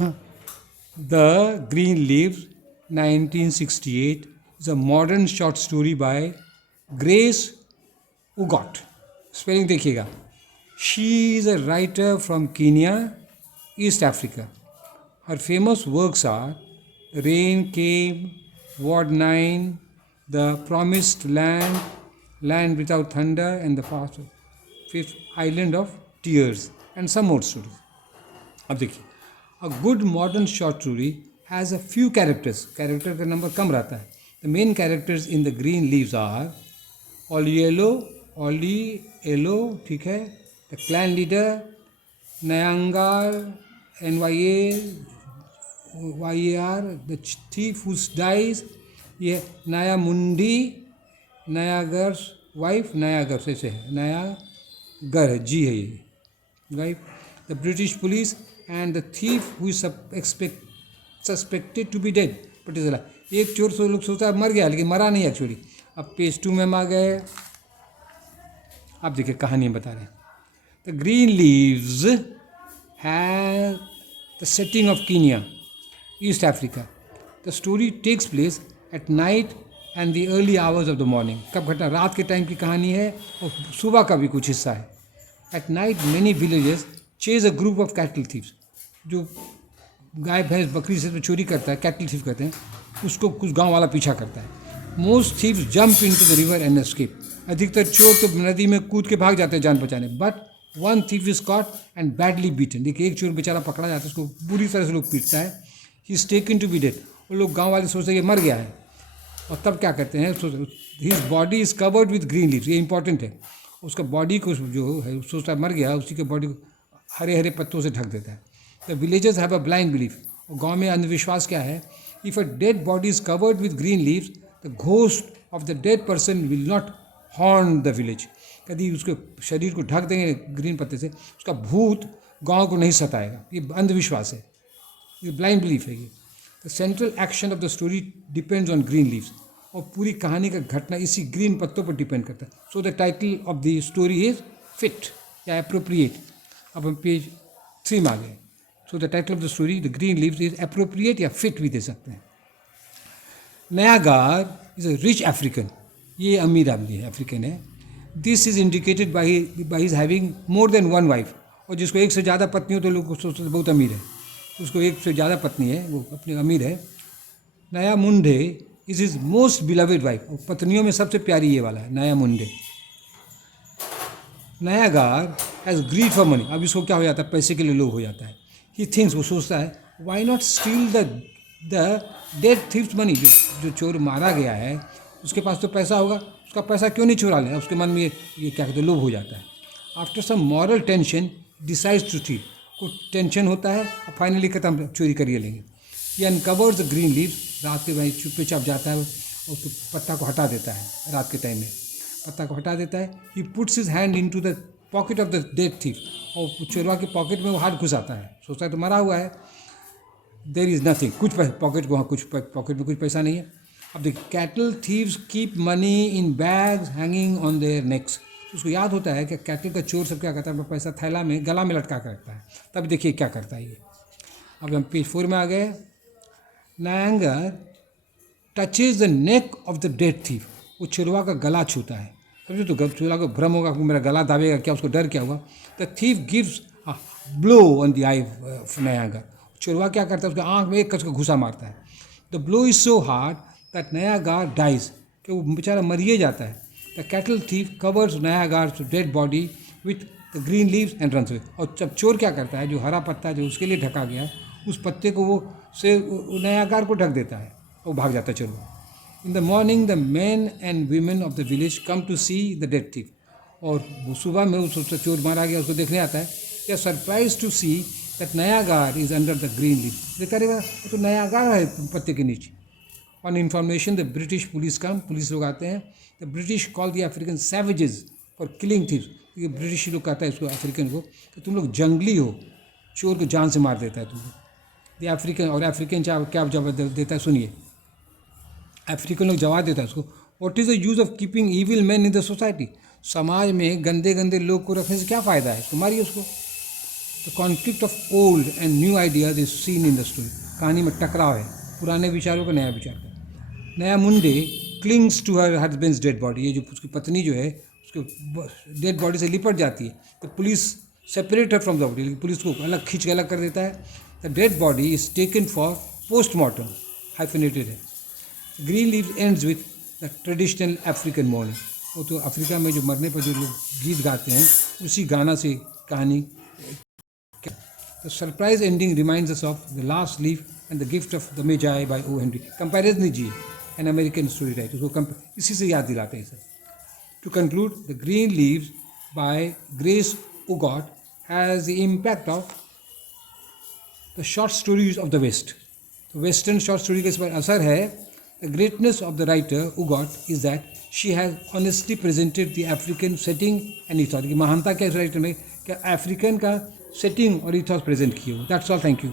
The Green Leaves, 1968, is a modern short story by Grace Ugot. Spelling देखिएगा. She is a writer from Kenya, East Africa. Her famous works are Rain Came, Ward 9, The Promised Land, Land Without Thunder, and The Fifth Island of Tears, and some more stories. अब देखिए, a good modern short story has a few characters. Character का number कम रहता है. The main characters in the Green Leaves are Olielo, ठीक है, the clan leader, Nyangar, NYAR, the thief who dies, ये नया मुंडी, नयागर्स वाइफ, नयागर से है, नयागर है, जी है ये wife, the British police and the thief who is suspected to be dead. But इस एक चोर से लोग सोचता है मर गया, लेकिन मरा नहीं एक्चुअली. अब पेज 2 में हम आ गए. आप देखिए कहानी बता रहे हैं. The green leaves have the setting of Kenya, East Africa. The story takes place at night and the early hours of the morning. कब घटना? रात के टाइम की कहानी है और सुबह का भी कुछ हिस्सा है. At night many villages chase a group of cattle thieves. जो गाय भैंस बकरी से तो चोरी करता है, कैटल थीव कहते हैं उसको, कुछ गांव वाला पीछा करता है. Most thieves jump into the river and escape. अधिकतर चोर तो नदी में कूद के भाग जाते हैं जान बचाने. But one thief is caught and badly beaten. देखिए एक चोर बेचारा पकड़ा जाता है, उसको बुरी तरह से लोग पीटता है. He is taken to be dead. वो लोग गाँव वाले सोचते हैं कि मर गया है. और तब क्या करते हैं, his body is covered with green leaves. ये इंपॉर्टेंट है. उसका बॉडी को जो है सोचता है मर गया, उसी के बॉडी को हरे हरे पत्तों से ढक देता है. The villagers have a blind belief. और गाँव में अंधविश्वास क्या है, if a dead body is covered with green leaves the ghost of the dead person will not horn the village. कभी उसके शरीर को ढक देंगे ग्रीन पत्ते से, उसका भूत गांव को नहीं सताएगा. ये अंधविश्वास है, ये ब्लाइंड बिलीफ है. ये the central action of the story depends on green leaves. और पूरी कहानी का घटना इसी ग्रीन पत्तों पर डिपेंड करता है. So the title of the story is fit या अप्रोप्रिएट. अब हम पेज 3 में आ गए. So the title of the story the green leaves is appropriate या फिट भी दे सकते हैं. नयागार इज अ रिच अफ्रीकन. ये अमीर आदमी है, अफ्रीकन है. This is indicated by his having more than one wife. और जिसको एक से ज़्यादा पत्नी हो तो लोग सोचते बहुत अमीर है. उसको एक से ज़्यादा पत्नी है, वो अपनी अमीर है. Nyamundhe is his most beloved wife. और पत्नियों में सबसे प्यारी ये वाला है, Nyamundhe. Nyagar has greed for money. अब इसको क्या हो जाता है, पैसे के लिए लोभ हो जाता है. ही थिंक्स, वो सोचता है, why not steal the dead thief's money. जो चोर मारा गया है उसके पास तो पैसा होगा, उसका पैसा क्यों नहीं चुरा लें. उसके मन में ये क्या कहते हैं, लोभ हो जाता है. After some moral tension decides to thief. को टेंशन होता है और फाइनली कहता हम चोरी करिए लेंगे. ये अनकवर्स द ग्रीन लीव्स. रात के भाई चुपे चाप जाता है और उसको पत्ता को हटा देता है. रात के टाइम में पत्ता को हटा देता है. He puts his hand into the pocket of the dead thief. और चोरवा के पॉकेट में वो हाथ घुसाता है. सोचता है तो मरा हुआ है. There is nothing. कुछ पॉकेट को, कुछ पॉकेट में कुछ पैसा नहीं है. अब देखिए, cattle thieves keep money in bags hanging on their next. उसको याद होता है कि कैटल का चोर सब क्या करता है, अपना पैसा थैला में गला में लटका कर रखता है. तब देखिए क्या करता है ये. अब हम पेज 4 में आ गए. Nyagar touches the neck of the dead thief. वो चोरवा का गला छूता है. समझो तो चोरवा को भ्रम होगा कि मेरा गला दाबेगा क्या, उसको डर क्या हुआ. The thief gives a blow on the eye of Nyagar. चोरवा क्या करता है, उसके आँख में एक कस को घुसा मारता है. The blow is so hard that Nyagar dies. कि वो बेचारा मरिए जाता है. The cattle thief covers Nyagar's dead body with the green leaves and runs away. और जब चोर क्या करता है, जो हरा पत्ता जो उसके लिए ढका गया है, उस पत्ते को वो से नयांगर को ढक देता है. वो भाग जाता है चोर. In the morning the man and women of the village come to see the dead thief. और वो सुबह में उस चोर मारा गया उसको देखने आता है. या surprise to see that Nyagar is under the green leave. देखा रे तो नयांगर है पत्ते के नीचे. On information the British police come. Police लोग आते हैं. The British call the African savages for killing thieves. ये ब्रिटिश लोग कहता है इसको, अफ्रीकन को, कि तुम लोग जंगली हो, चोर को जान से मार देता है तुम लोग. The African. और अफ्रीकन क्या जवाब देता है, सुनिए. अफ्रीकन लोग जवाब देता है उसको, what is the use of keeping evil man in the society. समाज में गंदे गंदे लोग को रखने से क्या फ़ायदा है, इसको मारिए उसको. The conflict of old and new ideas is seen in the story. कहानी में टकराव है पुराने विचारों का, नया विचार का। Nyamundhe clings to her husband's dead body, ये जो उसकी पत्नी जो है उसके डेड बॉडी से लिपट जाती है, तो police separate from the body, police को अलग खींच के अलग कर देता है। The dead body is taken for postmortem, हाइफिनेटेड है। Green leave ends with the traditional African mourning. वो तो अफ्रीका में जो मरने पर जो लोग गीत गाते हैं उसी गाना से कहानी। The surprise ending reminds us of the last leaf and the gift of the Magi by O Henry. Comparison लीजिए, एन अमेरिकन स्टोरी राइट, उसको इसी से याद दिलाते हैं sir. To conclude, The Green Leaves by Grace Ugot has the impact of the short stories of the West. तो western short story का इस पर असर है। The greatness of the writer Ugot is that she has honestly presented the African setting and ethos. की महानता क्या इस राइटर में, क्या अफ्रीकन का सेटिंग और इथॉस प्रेजेंट किए हो। That's all. Thank you.